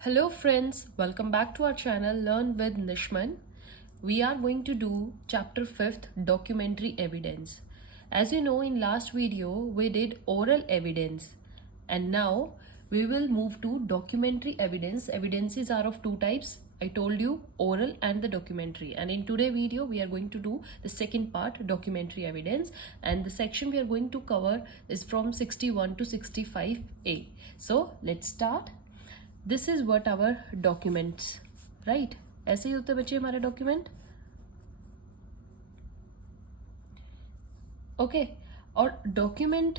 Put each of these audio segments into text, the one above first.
Hello friends, welcome back to our channel Learn with Nishman. We are going to do chapter 5th documentary evidence. As you know, in last video we did oral evidence and now we will move to documentary evidence. Evidences are of two types. I told you oral and the documentary, and in today's video we are going to do the second part, documentary evidence, and the section we are going to cover is from 61 to 65A. So let's start. This is what our documents, right? ऐसे ही होते हैं बच्चे हमारे document, okay. और document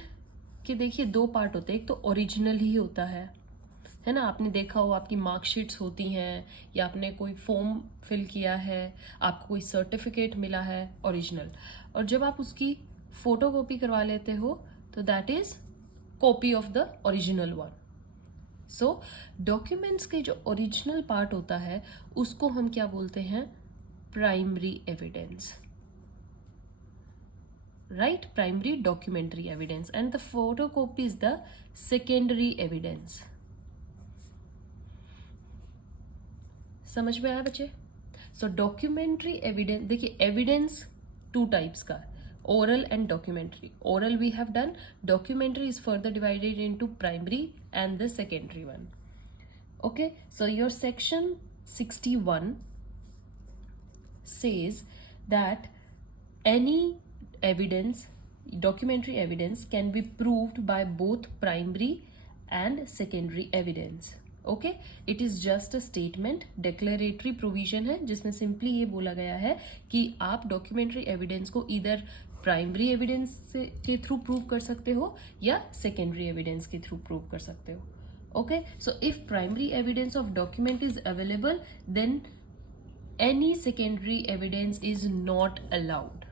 के देखिए दो पार्ट होते हैं, एक तो ओरिजिनल ही होता है ना। आपने देखा हो आपकी मार्कशीट्स होती हैं या आपने कोई फॉर्म फिल किया है, आपको कोई सर्टिफिकेट मिला है, ओरिजिनल। और जब आप उसकी फोटो कॉपी करवा लेते हो तो that is copy of the original one. So documents के जो ओरिजिनल पार्ट होता है उसको हम क्या बोलते हैं? Primary evidence, right? Primary documentary evidence, and the photocopy is the secondary evidence. समझ में आया बच्चे? सो डॉक्यूमेंट्री एविडेंस, देखिए एविडेंस टू टाइप्स का, oral and documentary. Oral we have done. Documentary is further divided into primary and the secondary one. Okay, so your section 61 says that any evidence, documentary evidence, can be proved by both primary and secondary evidence. Okay, it is just a statement, declaratory provision है जिसमें simply ये बोला गया है कि आप documentary evidence को इधर प्राइमरी एविडेंस के थ्रू प्रूव कर सकते हो या सेकेंडरी एविडेंस के थ्रू प्रूव कर सकते हो। Okay, so if primary evidence of document is available then any secondary evidence is not allowed.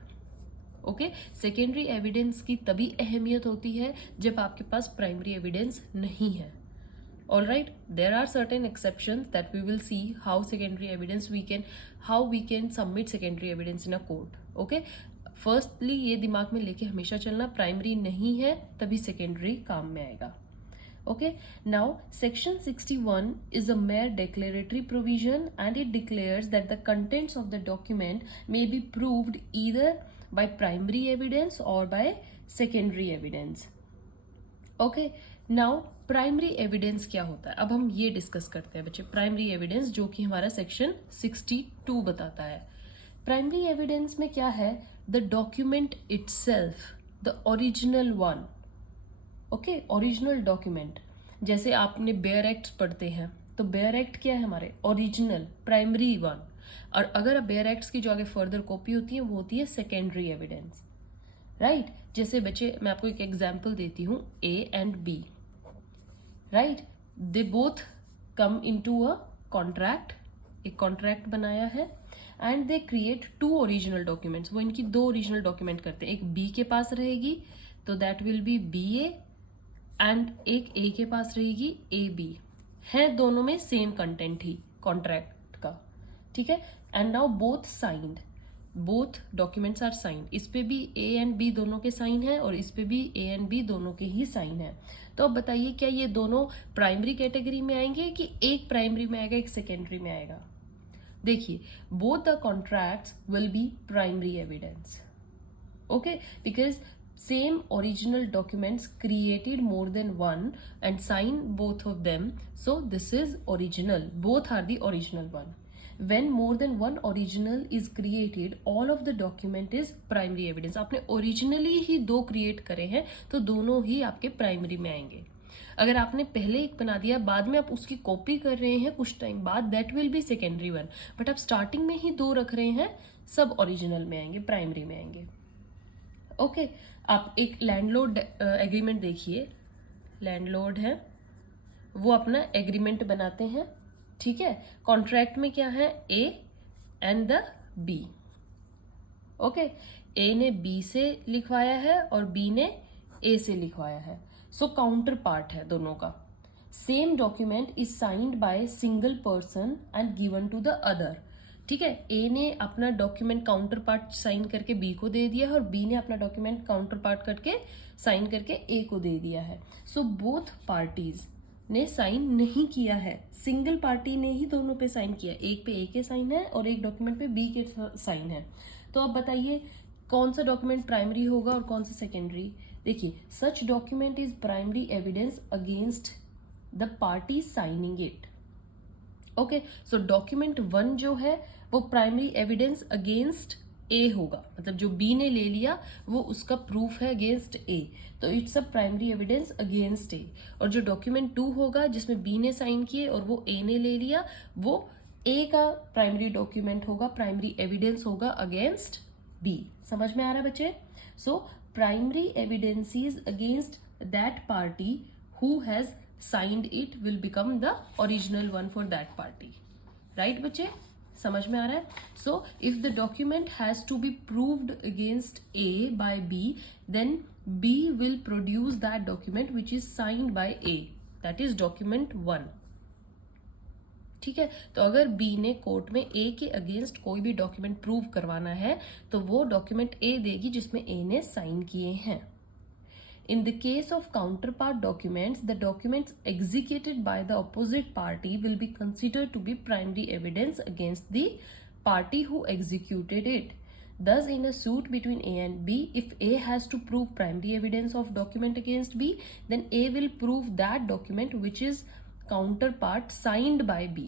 Okay, secondary evidence की तभी अहमियत होती है जब आपके पास प्राइमरी एविडेंस नहीं है। All right, there are certain exceptions that we will see how we can submit secondary evidence in a court. Okay, firstly ये दिमाग में लेके हमेशा चलना, प्राइमरी नहीं है तभी सेकेंडरी काम में आएगा। Okay, now section 61 is a mere declaratory provision and it declares that the contents of the document may be proved either by primary evidence or by secondary evidence. Okay, now primary evidence क्या होता है, अब हम ये discuss करते हैं बच्चे। Primary evidence जो कि हमारा सेक्शन 62 बताता है। प्राइमरी एविडेंस में क्या है? The document itself, the original one. Okay, original document. जैसे आपने बेयर एक्ट पढ़ते हैं तो बेयर एक्ट क्या है हमारे? Original, primary one. और अगर बेयर एक्ट की जो आगे फर्दर कॉपी होती है वो होती है सेकेंडरी एविडेंस, राइट? जैसे बच्चे मैं आपको एक एग्जाम्पल देती हूँ, A and B, right? They both come into a contract, एक कॉन्ट्रैक्ट बनाया है and they create two original documents. वो इनकी दो ओरिजिनल डॉक्यूमेंट करते हैं, एक बी के पास रहेगी तो that will be B A and एक ए के पास रहेगी ए बी, है दोनों में सेम कंटेंट ही कॉन्ट्रैक्ट का, ठीक है? And now both signed, both documents are signed. इस पे भी ए एंड बी दोनों के साइन है और इस पे भी ए एंड बी दोनों के ही साइन है। तो अब बताइए क्या ये दोनों प्राइमरी कैटेगरी में आएंगे कि एक प्राइमरी में आएगा एक सेकेंडरी में आएगा? देखिए, both the contracts will be primary evidence, okay, because same original documents created more than one and signed both of them, so this is original, both are the original one. When more than one original is created, all of the document is primary evidence. आपने originally ही दो create करे हैं तो दोनों ही आपके primary में आएंगे। अगर आपने पहले एक बना दिया बाद में आप उसकी कॉपी कर रहे हैं कुछ टाइम बाद, that will be secondary one, but आप स्टार्टिंग में ही दो रख रहे हैं, सब ओरिजिनल में आएंगे, प्राइमरी में आएंगे। ओके, आप एक लैंडलॉर्ड एग्रीमेंट देखिए, लैंडलॉर्ड है वो अपना एग्रीमेंट बनाते हैं, ठीक है? कॉन्ट्रैक्ट में क्या है? A and the B. Okay, A ने बी से लिखवाया है और बी ने ए से लिखवाया है, सो काउंटर पार्ट है दोनों का। Same document is signed by single person and given to the other, ठीक है? ए ने अपना डॉक्यूमेंट काउंटर पार्ट साइन करके बी को दे दिया है और बी ने अपना डॉक्यूमेंट काउंटर पार्ट करके साइन करके ए को दे दिया है। सो बोथ पार्टीज ने साइन नहीं किया है, सिंगल पार्टी ने ही दोनों पे साइन किया, एक पे ए के साइन है और एक डॉक्यूमेंट पे बी के साइन है। तो अब बताइए कौन सा डॉक्यूमेंट प्राइमरी होगा और कौन सा सेकेंडरी। देखिए, such document is primary evidence against the party signing it. Okay, so document 1 जो है वो प्राइमरी एविडेंस अगेंस्ट ए होगा, मतलब जो बी ने ले लिया वो उसका प्रूफ है अगेंस्ट ए, तो it's a primary evidence against A. और जो डॉक्यूमेंट 2 होगा जिसमें बी ने साइन किए और वो ए ने ले लिया, वो ए का प्राइमरी डॉक्यूमेंट होगा, प्राइमरी एविडेंस होगा अगेंस्ट बी। समझ में आ रहा है बच्चे? So primary evidences against that party who has signed it will become the original one for that party, right बच्चे? समझ में आ रहा है? So if the document has to be proved against A by B, then B will produce that document which is signed by A, that is document 1. ठीक है, तो अगर B ने कोर्ट में A के अगेंस्ट कोई भी डॉक्यूमेंट प्रूव करवाना है तो वो डॉक्यूमेंट A देगी जिसमें A ने साइन किए हैं। In the case of counterpart documents, the documents executed by the opposite party will be considered to be primary evidence against the party who executed it. Thus, in a suit between A and B, if A has to prove primary evidence of document against B, then A will prove that document which is counterpart signed by B.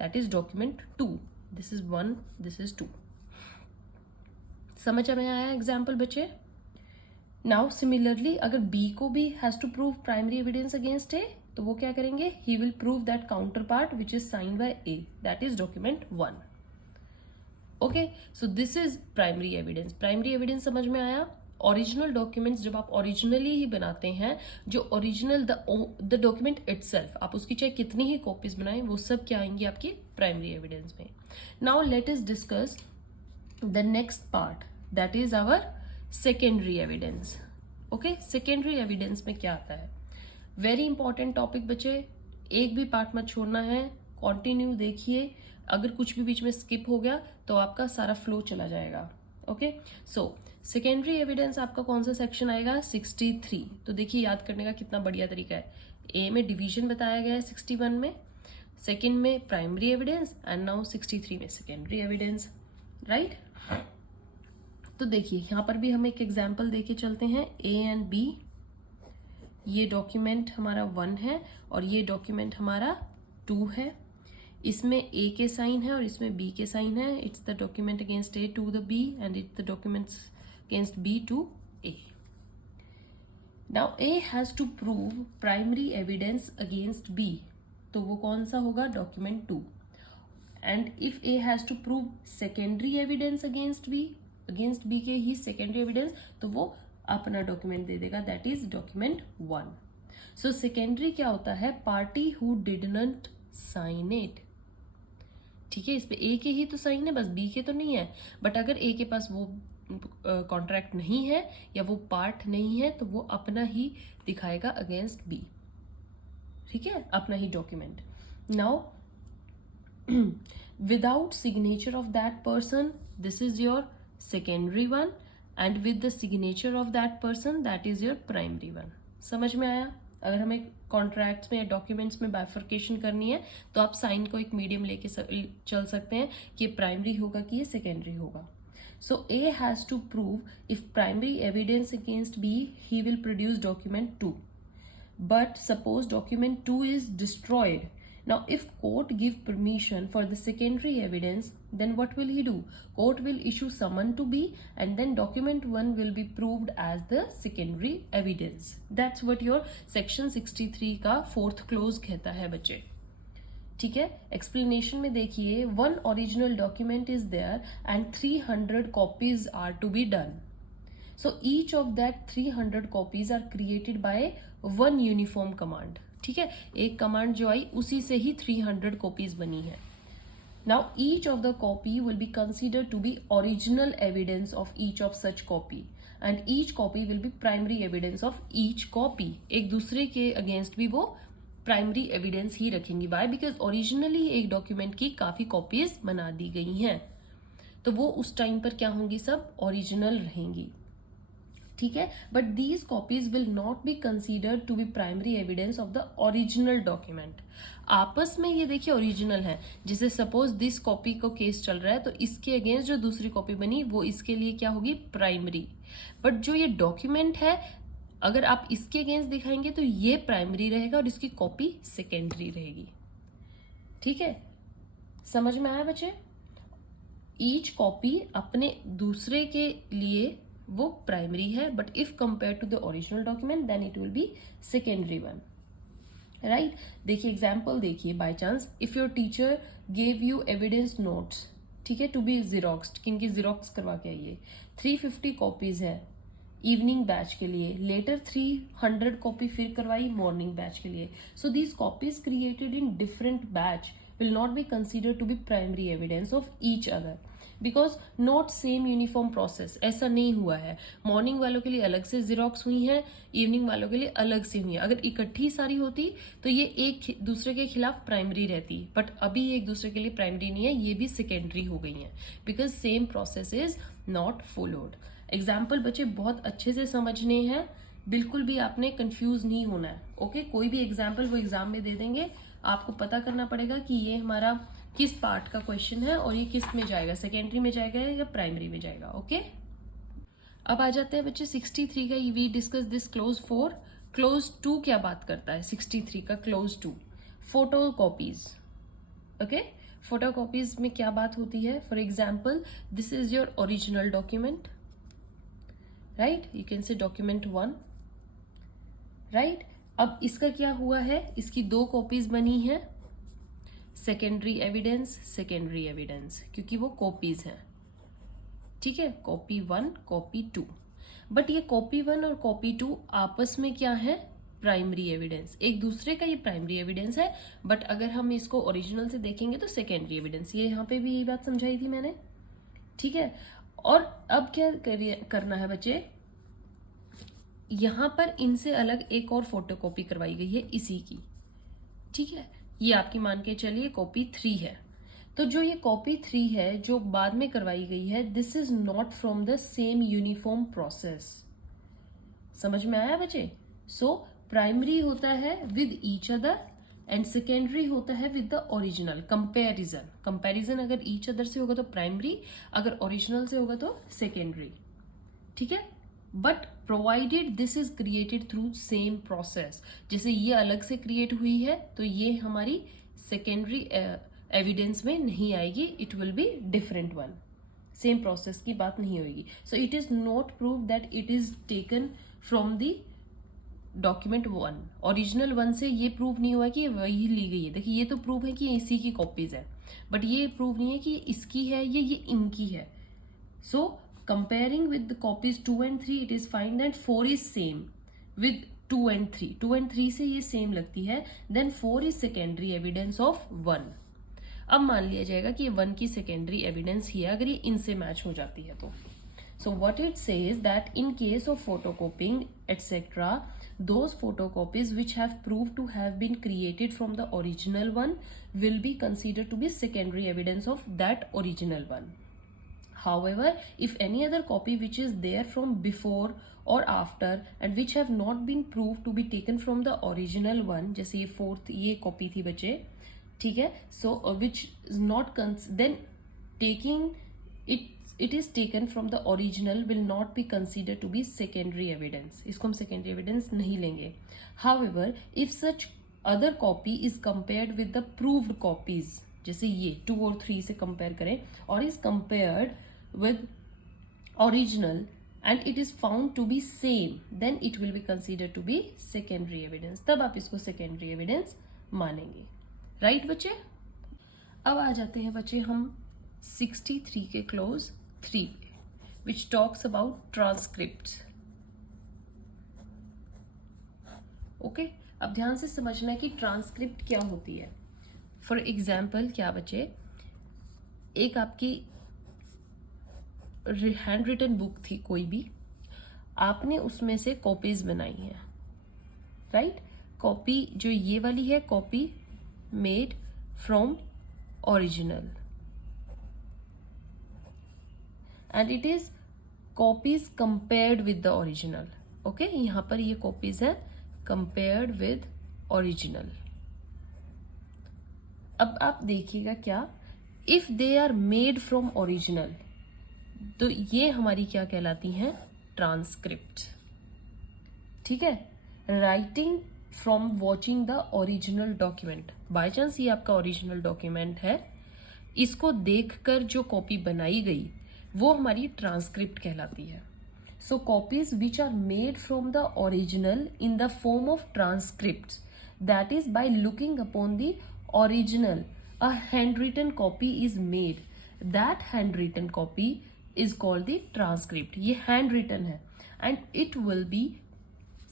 That is document 2. This is 1, this is 2. समझ में आया example बच्चे? Now similarly अगर B को भी has to prove primary evidence against A, तो वो क्या करेंगे? He will prove that counterpart which is signed by A, that is document 1. Okay, so this is primary evidence. Primary evidence समझ में आया? ओरिजिनल डॉक्यूमेंट्स जब आप originally ही बनाते हैं, जो ओरिजिनल द डॉक्यूमेंट इटसेल्फ, आप उसकी चाहे कितनी ही कॉपीज बनाएं, वो सब क्या आएंगी आपकी प्राइमरी एविडेंस में। Now let us discuss the next part, that is our secondary evidence. Okay, secondary evidence में क्या आता है? वेरी इंपॉर्टेंट टॉपिक बच्चे, एक भी पार्ट मत छोड़ना है, कंटिन्यू देखिए। अगर कुछ भी बीच में स्किप हो गया तो आपका सारा फ्लो चला जाएगा। ओके, सो सेकेंडरी एविडेंस आपका कौन सा सेक्शन आएगा? 63। तो देखिए याद करने का कितना बढ़िया तरीका है। ए में डिवीजन बताया गया है 61 में, सेकेंड में प्राइमरी एविडेंस एंड नाउ 63 में सेकेंडरी एविडेंस, राइट? तो देखिए यहाँ पर भी हम एक एग्जाम्पल देके चलते हैं। ए एंड बी, ये डॉक्यूमेंट हमारा 1 है और ये डॉक्यूमेंट हमारा 2 है। इसमें ए के साइन है और इसमें बी के साइन है। It's the document against A to the B and it's the documents against B to A. Now A has to prove primary evidence against B, तो वो कौन सा होगा? Document 2। And if A has to prove secondary evidence against B के ही secondary evidence, तो वो अपना डॉक्यूमेंट दे देगा, that is document 1। So secondary क्या होता है? Party who did not sign it. ठीक है, इस पे ए के ही तो साइन है, बस बी के तो नहीं है। बट अगर ए के पास वो कॉन्ट्रैक्ट नहीं है या वो पार्ट नहीं है तो वो अपना ही दिखाएगा अगेंस्ट बी। ठीक है, अपना ही document. Now without signature of that person, this is your secondary one, and with the signature of that person, that is your primary one. समझ में आया? अगर हमें कॉन्ट्रैक्ट्स में, डॉक्यूमेंट्स में बाइफर्केशन करनी है तो आप साइन को एक मीडियम लेके चल सकते हैं कि ये प्राइमरी होगा कि ये सेकेंडरी होगा। So A has to prove if primary evidence against B, he will produce document 2, but suppose document 2 is destroyed. Now if court give permission for the secondary evidence, then what will he do? Court will issue summon to B and then document 1 will be proved as the secondary evidence. That's what your section 63 का 4th clause कहता है बच्चे। ठीक है, explanation में देखिए, 1 original document is there and 300 copies are to be done. So each of that 300 copies are created by one uniform command. ठीक है, एक कमांड जो आई उसी से ही 300 कॉपीज बनी है। Now each of the copy will be considered to be original evidence of each of such copy and each copy will be primary evidence of each copy. एक दूसरे के अगेंस्ट भी वो प्राइमरी एविडेंस ही रखेंगी। Y? Because originally एक document की काफी copies बना दी गई हैं, तो वो उस टाइम पर क्या होंगी? सब ओरिजिनल रहेंगी। ठीक है, but these copies will not be considered to be primary evidence of the original document. आपस में ये देखिए ओरिजिनल है, जैसे सपोज दिस कॉपी को केस चल रहा है तो इसके अगेंस्ट जो दूसरी कॉपी बनी वो इसके लिए क्या होगी, प्राइमरी। बट जो ये डॉक्यूमेंट है अगर आप इसके अगेंस्ट दिखाएंगे तो ये प्राइमरी रहेगा और इसकी कॉपी सेकेंडरी रहेगी। ठीक है, समझ में आया बच्चे? ईच कॉपी अपने दूसरे के लिए वो प्राइमरी है, but if compare to the original document then it will be secondary one, right. देखिए एग्जाम्पल देखिए, by chance if your teacher gave you evidence notes, ठीक है, टू बी जीरोक्स्ड, किनकी जीरोक्स करवा के आइए, 350 कॉपीज है इवनिंग बैच के लिए, लेटर 300 कॉपी फिर करवाई मॉर्निंग बैच के लिए। So these copies created in different batch will not be considered to be primary evidence of each other because not same uniform process। ऐसा नहीं हुआ है, मॉर्निंग वालों के लिए अलग से जीरोक्स हुई हैं, इवनिंग वालों के लिए अलग से हुई हैं। अगर इकट्ठी सारी होती तो ये एक दूसरे के खिलाफ प्राइमरी रहती, बट अभी एक दूसरे के लिए प्राइमरी नहीं है, ये भी सेकेंडरी हो गई हैं because same process is not followed. Example बच्चे बहुत अच्छे से समझने हैं, बिल्कुल भी आपने कंफ्यूज नहीं होना है। ओके, कोई भी एग्जाम्पल वो एग्जाम में दे देंगे, आपको पता करना पड़ेगा कि ये हमारा किस पार्ट का क्वेश्चन है और ये किस में जाएगा, सेकेंडरी में जाएगा या प्राइमरी में जाएगा। ओके, अब आ जाते हैं बच्चे 63 का, we discuss this clause 4। Clause 2 क्या बात करता है 63 का clause 2, photo copies. Okay, photo copies में क्या बात होती है, for example this is your original document, right, you can say document 1, right. अब इसका क्या हुआ है, इसकी 2 कॉपीज बनी है, सेकेंडरी एविडेंस क्योंकि वो कॉपीज हैं, ठीक है, कॉपी 1 कॉपी 2। बट ये कॉपी 1 और कॉपी 2 आपस में क्या है, प्राइमरी एविडेंस, एक दूसरे का ये प्राइमरी एविडेंस है, बट अगर हम इसको ओरिजिनल से देखेंगे तो सेकेंडरी एविडेंस। ये यहाँ पे भी यही बात समझाई थी मैंने, ठीक है। और अब क्या करना है बच्चे, यहां पर इनसे अलग एक और फोटोकॉपी करवाई गई है इसी की, ठीक है, ये आपकी मान के चलिए कॉपी 3 है। तो जो ये कॉपी 3 है जो बाद में करवाई गई है, this is not from the same uniform process. समझ में आया बच्चे? सो प्राइमरी होता है with each other and secondary होता है विद द ओरिजिनल। कंपैरिजन अगर ईच अदर से होगा तो प्राइमरी, अगर ओरिजिनल से होगा तो सेकेंडरी, ठीक है। But provided this is created through same process, जैसे ये अलग से क्रिएट हुई है तो ये हमारी सेकेंडरी एविडेंस में नहीं आएगी, it will be different one, same process की बात नहीं होगी। So it is not prove that it is taken from the document 1, original 1 से ये प्रूव नहीं हुआ कि वही ली गई है। देखिए ये तो प्रूव है कि इसी की कॉपीज है, बट ये प्रूव नहीं है कि इसकी है ये इनकी है। सो comparing with the copies 2 and 3 it is find that 4 is same with 2 and 3, 2 and 3 से ये सेम लगती है, then 4 is secondary evidence of 1। अब मान लिया जाएगा कि ये 1 की secondary evidence ही है अगर ये इनसे मैच हो जाती है तो। So what it says that in case of photocopying etc, those photocopies which have proved to have been created from the original one will be considered to be secondary evidence of that original one। However, if any other copy which is there from before or after and which have not been proved to be taken from the original one, जैसे ये 4th ये copy थी बच्चे, ठीक है, so which is not then taking it is taken from the original will not be considered to be secondary evidence, इसको हम secondary evidence नहीं लेंगे। However, if such other copy is compared with the proved copies, जैसे ये 2 और 3 से compare करें और is compared with original and it is found to be same, then it will be considered to be secondary evidence, तब आप इसको secondary evidence मानेंगे, राइट बच्चे। अब आ जाते हैं बच्चे हम 63 के close 3 which talks about transcripts। Okay, अब ध्यान से समझना है कि ट्रांसक्रिप्ट क्या होती है। फॉर एग्जाम्पल क्या बच्चे, एक आपकी हैंड रिटन बुक थी कोई भी, आपने उसमें से कॉपीज बनाई हैं, राइट। कॉपी जो ये वाली है copy made from original and it is copies compared with the original. Okay, यहां पर ये कॉपीज है कंपेयर्ड विद ओरिजिनल। अब आप देखिएगा क्या, if they are made from original, तो ये हमारी क्या कहलाती हैं, ट्रांसक्रिप्ट। ठीक है, writing from watching the original document, by chance ये आपका ओरिजिनल डॉक्यूमेंट है, इसको देखकर जो कॉपी बनाई गई वो हमारी ट्रांसक्रिप्ट कहलाती है। So copies which are made from the original in the form of transcript, that is by looking upon the original a handwritten copy is made, that handwritten copy is called the transcript। ये handwritten है and it will be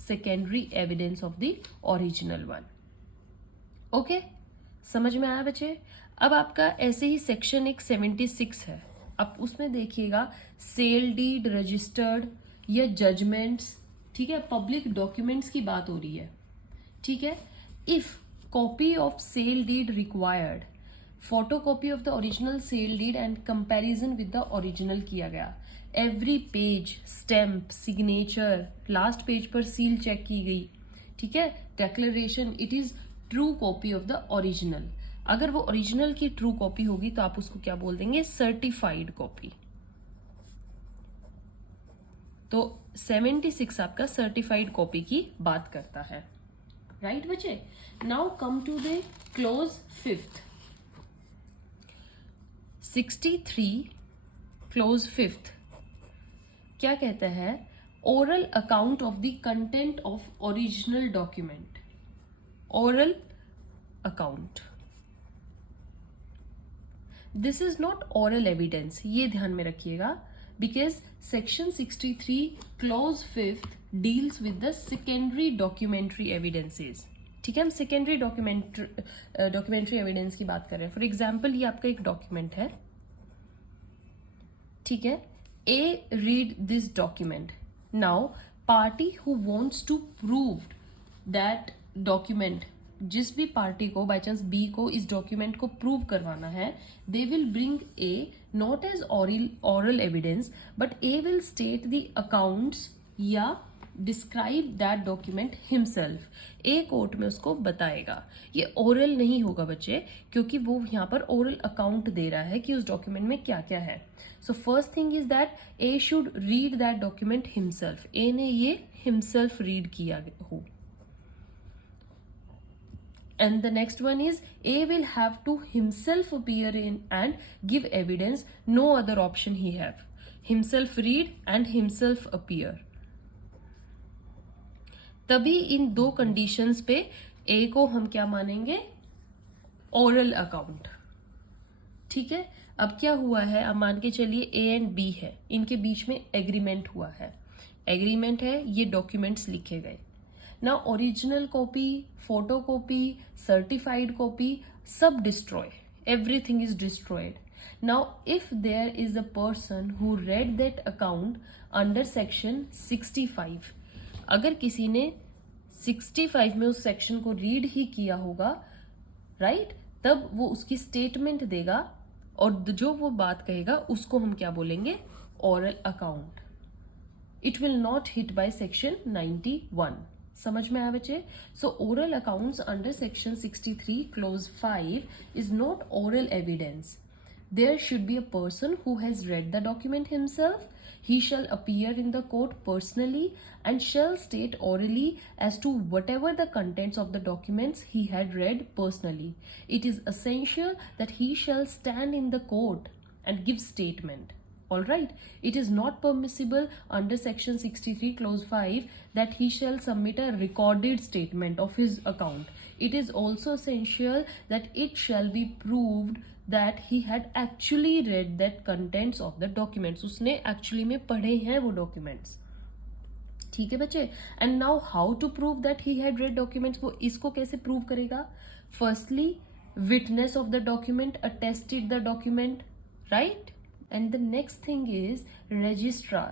secondary evidence of the original one। Okay, समझ में आया बच्चे। अब आपका ऐसे ही section एक 76 है, अब उसमें देखिएगा सेल डीड, रजिस्टर्ड या जजमेंट्स, ठीक है, पब्लिक डॉक्यूमेंट्स की बात हो रही है। ठीक है, if copy of sale deed required, photocopy of the original sale deed and comparison with the original किया गया, every page, stamp, signature, last page पर सील चेक की गई, ठीक है, declaration, it is true copy of the original. अगर वो original की ट्रू कॉपी होगी तो आप उसको क्या बोल देंगे, सर्टिफाइड कॉपी। तो 76 आपका सर्टिफाइड कॉपी की बात करता है, राइट बच्चे। Now come to the clause 5th। 63 clause 5th क्या कहता है, oral account of the content of original document. Oral account, this is not oral evidence, ये ध्यान में रखिएगा, because section 63 clause 5th deals with the secondary documentary evidences. ठीक है, हम सेकेंडरी डॉक्यूमेंट्री एविडेंस की बात कर रहे हैं। फॉर एग्जाम्पल ये आपका एक डॉक्यूमेंट है, ठीक है, A read this document, now party who wants to prove that document, जिस भी पार्टी को बाय चांस बी को इस डॉक्यूमेंट को प्रूव करवाना है, they will bring A not as oral evidence, but A will state the accounts या describe that document himself. A court में उसको बताएगा, ये ओरल नहीं होगा बच्चे, क्योंकि वो यहाँ पर ओरल अकाउंट दे रहा है कि उस डॉक्यूमेंट में क्या क्या है। So first thing is that A should read that document himself, A ने ये हिमसेल्फ रीड किया हो। And the next one is A will have to himself appear in and give evidence, no other option he have, himself read and himself appear। तभी इन दो conditions पे A को हम क्या मानेंगे, ओरल अकाउंट। ठीक है, अब क्या हुआ है, अब मान के चलिए A एंड B है, इनके बीच में एग्रीमेंट हुआ है, एग्रीमेंट है, ये डॉक्यूमेंट्स लिखे गए। Now original copy, photocopy, certified copy, सब destroy, everything is destroyed। Now if there is a person who read that account under section 65, अगर किसी ने 65 में उस सेक्शन को रीड ही किया होगा, राइट, तब वो उसकी स्टेटमेंट देगा और जो वो बात कहेगा उसको हम क्या बोलेंगे, oral account. It will not hit by section 91। समझ में आया बच्चे। सो oral accounts under section 63 close 5 is not oral evidence. There should be a person who has read the document himself. He shall appear in the court personally and shall state orally as to whatever the contents of the documents he had read personally. It is essential that he shall stand in the court and give statement. Alright, it is not permissible under section 63 clause 5 that he shall submit a recorded statement of his account. It is also essential that it shall be proved that he had actually read that contents of the documents. उसने actually में पढ़े हैं वो documents। ठीक है बच्चे। And now how to prove that he had read documents? वो इसको कैसे prove करेगा? Firstly, witness of the document attested the document, right? And the next thing is registrar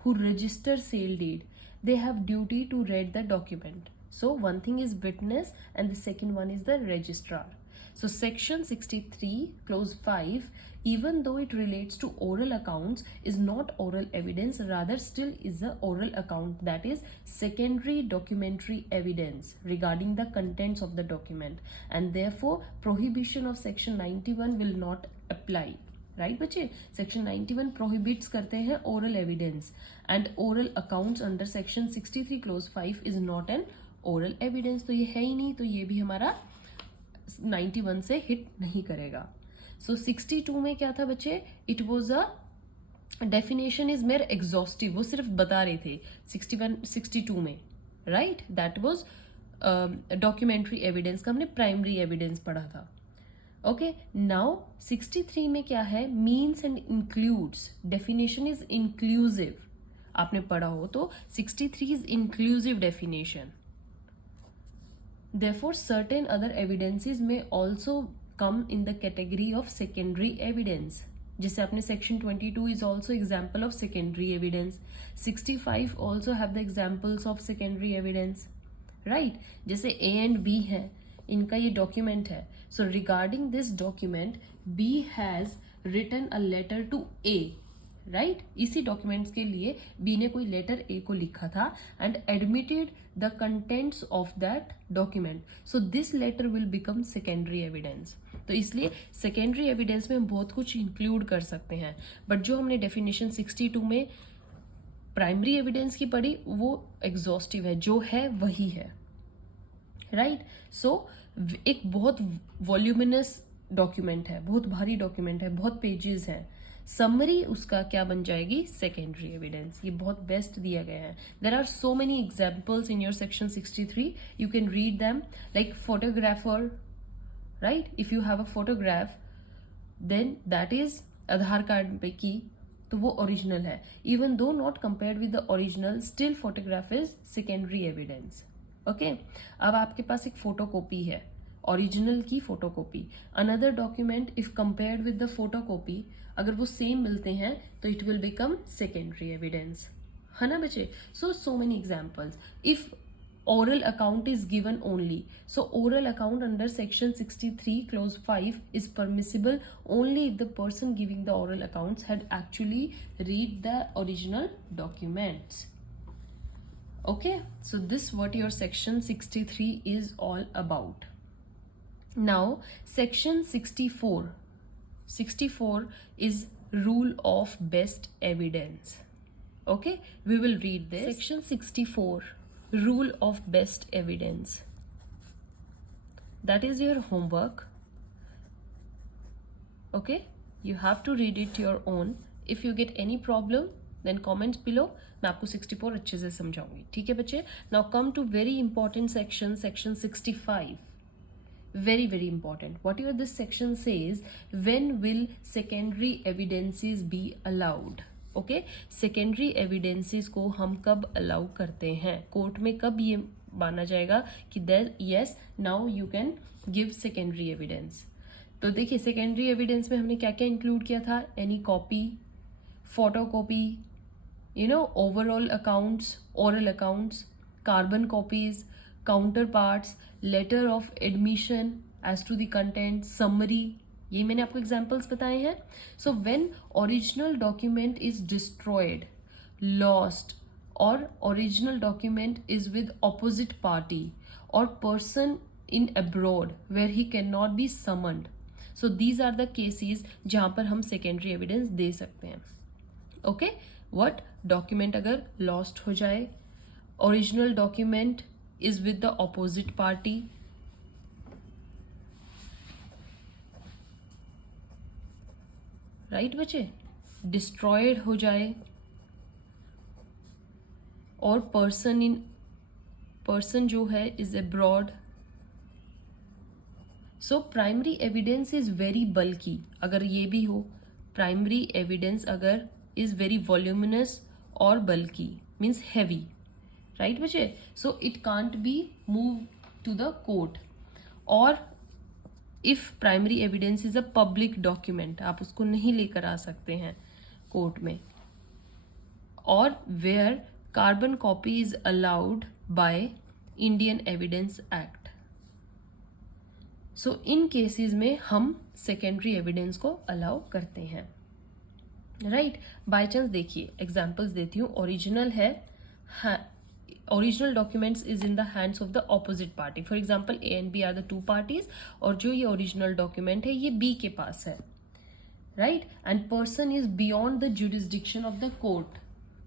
who register sale deed. They have duty to read the document. So one thing is witness and the second one is the registrar. So section 63 clause 5, even though it relates to oral accounts, is not oral evidence, rather still is a oral account, that is secondary documentary evidence regarding the contents of the document, and therefore prohibition of section 91 will not apply. Right बच्चे, section 91 prohibits करते हैं oral evidence, and oral accounts under section 63 close 5 is not an oral evidence, तो ये है ही नहीं, तो ये भी हमारा 91 से हिट नहीं करेगा. सो 62 में क्या था बच्चे, it was a definition is mayor exhaustive, वो सिर्फ बता रहे थे 62 में, right, that was documentary evidence का हमने प्राइमरी एविडेंस पढ़ा था. ओके, नाउ 63 में क्या है, means and includes, definition is inclusive, आपने पढ़ा हो तो 63 is inclusive definition. Therefore, certain other evidences may also come in the category of secondary evidence. जिसे आपने section 22 is also example of secondary evidence. 65 also have the examples of secondary evidence, right? जैसे A and B है, इनका ये document है. So regarding this document, B has written a letter to A. Right, इसी documents के लिए B ने कोई लेटर ए को लिखा था and admitted the contents of that document, so this letter will become secondary evidence. तो इसलिए सेकेंडरी एविडेंस में हम बहुत कुछ इंक्लूड कर सकते हैं, बट जो हमने डेफिनेशन 62 में प्राइमरी एविडेंस की पढ़ी वो एग्जॉस्टिव है, जो है वही है, राइट. सो एक बहुत वॉल्यूमिनस डॉक्यूमेंट है, बहुत भारी डॉक्यूमेंट है, बहुत पेजेस हैं, समरी उसका क्या बन जाएगी, सेकेंडरी एविडेंस. ये बहुत बेस्ट दिया गया है. There are so many examples in your section 63, you can read them, like photographer, right, if you have a photograph then that is Aadhaar card पे की, तो वो ओरिजिनल है, even though not compared with the original, still photograph is secondary evidence. Okay, अब आपके पास एक photocopy है, ओरिजिनल की photocopy, another document if compared with the photocopy, अगर वो सेम मिलते हैं तो it will become secondary evidence, है ना बच्चे. सो many examples. If oral account is given only, so oral account under section 63 clause 5 is permissible only if the person giving the oral accounts had actually read the original documents. Okay, so this what your section 63 is all about. Now section 64 is rule of best evidence. Okay, we will read this. Section 64, rule of best evidence. That is your homework. Okay, you have to read it your own. If you get any problem then comment below, मैं आपको 64 अच्छे से समझाऊंगी, ठीक है बच्चे. Now come to very important section, section 65. Very important. Whatever this section says, when will secondary evidences be allowed? Okay, secondary evidences को हम कब अलाउ करते हैं, कोर्ट में कब ये माना जाएगा कि there yes now you can give secondary evidence. तो देखिए सेकेंडरी एविडेंस में हमने क्या क्या इंक्लूड किया था, any copy, photocopy, overall accounts, oral accounts, carbon copies, counterparts, letter of admission as to the content, summary, ये मैंने आपको एग्जाम्पल्स बताए हैं. So when original document is destroyed, lost, और original document is with opposite party और person in abroad where he can not be summoned, so these are the cases जहां पर हम सेकेंडरी एविडेंस दे सकते हैं. ओके, व्हाट, डॉक्यूमेंट अगर lost हो जाए, original document is with the opposite party, right बच्चे, डिस्ट्रॉयड हो जाए, और पर्सन जो है is abroad. So primary evidence is very bulky, अगर ये भी हो, प्राइमरी एविडेंस अगर इज वेरी वॉल्यूमिनस और बल्की मीन्स हैवी, राइट बच्चे. So it can't be move to the court. और if primary evidence is a public document, आप उसको नहीं लेकर आ सकते हैं कोर्ट में. और where carbon copy is allowed by Indian evidence act. So in cases में हम सेकेंडरी एविडेंस को अलाउ करते हैं, राइट। बाय चांस देखिए एग्जांपल्स देती हूँ, ओरिजिनल है, original documents is in the hands of the opposite party, for example A and B are the two parties, और जो ये ओरिजिनल डॉक्यूमेंट है ये बी के पास है, right, and person is beyond the jurisdiction of the court,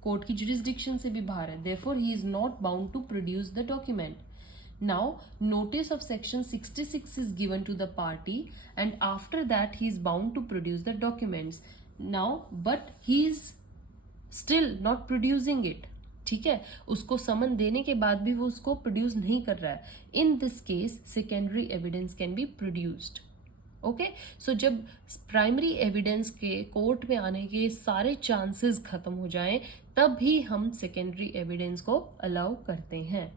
court की jurisdiction से भी बाहर है, therefore he is not bound to produce the document. Now, notice of section 66 is given to the party, and after that he is bound to produce the documents. Now, but he is still not producing it. ठीक है, उसको समन देने के बाद भी वो उसको produce नहीं कर रहा है. In this case secondary evidence can be produced. Okay, so जब प्राइमरी एविडेंस के कोर्ट में आने के सारे चांसेस खत्म हो जाएं, तब ही हम सेकेंडरी एविडेंस को अलाउ करते हैं,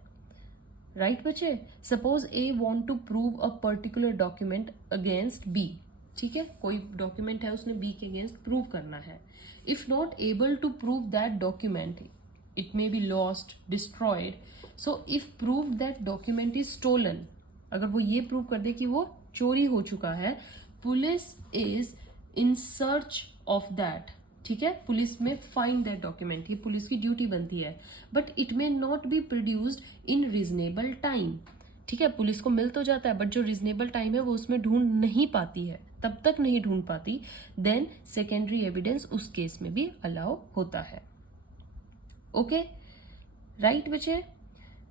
राइट बच्चे. Suppose A want to prove a particular document against B, ठीक है, कोई डॉक्यूमेंट है उसने बी के अगेंस्ट प्रूव करना है. If not able to prove that document, it may be lost, destroyed. So if prove that document is stolen, अगर वो ये प्रूव कर दे कि वो चोरी हो चुका है, police is in search of that, ठीक है, पुलिस में फाइंड दैट डॉक्यूमेंट, ये पुलिस की ड्यूटी बनती है. But it may not be produced in reasonable time, ठीक है, पुलिस को मिल तो जाता है बट जो रीजनेबल टाइम है वो उसमें ढूंढ नहीं पाती है, तब तक नहीं ढूंढ पाती, देन सेकेंडरी एविडेंस उस केस में भी अलाउ होता है. ओके, राइट बच्चे.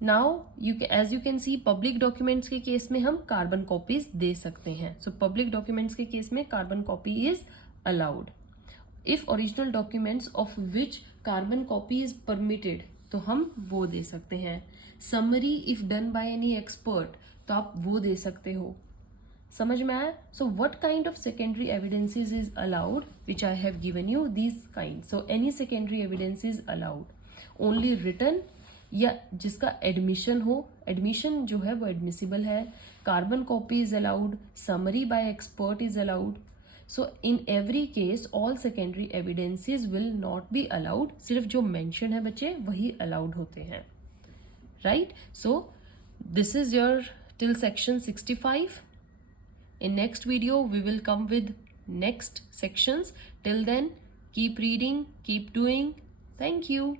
Now as you can see, public documents के केस में हम कार्बन कॉपीज दे सकते हैं. सो पब्लिक डॉक्यूमेंट्स के केस में carbon copy is allowed. If original documents of which carbon copy is permitted, तो हम वो दे सकते हैं. Summary if done by any expert, तो आप वो दे सकते हो. समझ में आया. So what kind of secondary evidences is allowed, which I have given you these kind. So any secondary evidence is allowed, only written या जिसका एडमिशन हो, एडमिशन जो है वो एडमिसिबल है. Carbon copy is allowed, summary bye expert is allowed. So in every case all secondary evidences will not be allowed. सिर्फ जो mention है बच्चे वही allowed होते हैं, right? So this is your till section 65. In next video we will come with next sections. Till then keep reading, keep doing. Thank you.